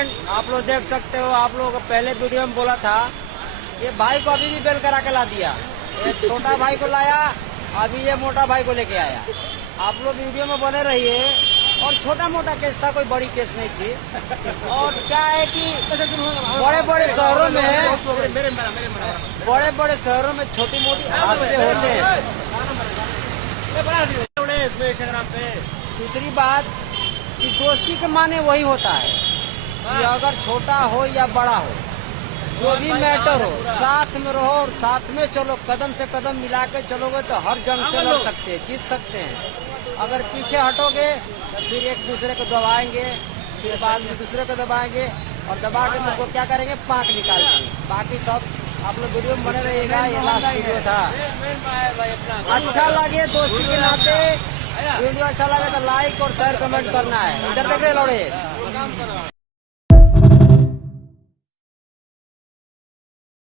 Friend, आप लोग देख सकते हो, आप लोग पहले वीडियो में बोला था, ये भाई को अभी भी बेल करा के ला दिया। ये छोटा भाई को लाया, अभी ये मोटा भाई को लेके आया। आप लोग वीडियो में बने रहिए। और छोटा मोटा केस था, कोई बड़ी केस नहीं थी। और क्या है कि बड़े बड़े शहरों में छोटी मोटी हादसे होते हैं। दूसरी बात कि दोस्ती के माने वही होता है कि अगर छोटा हो या बड़ा हो, जो भी मैटर हो, साथ में रहो और साथ में चलो, कदम से कदम मिला के चलोगे तो हर जंग से लड़ सकते हैं, जीत सकते हैं। अगर पीछे हटोगे तो फिर एक दूसरे को दबाएंगे, फिर बाद में दूसरे को दबाएंगे और दबा के तुमको क्या करेंगे, पाँख निकालेंगे। बाकी सब आप लोग वीडियो में बने रहिएगा। ये लास्ट वीडियो था। अच्छा लगे दोस्ती के नाते, वीडियो अच्छा लगे तो लाइक और शेयर कमेंट करना है। इधर देख रहे लौड़े।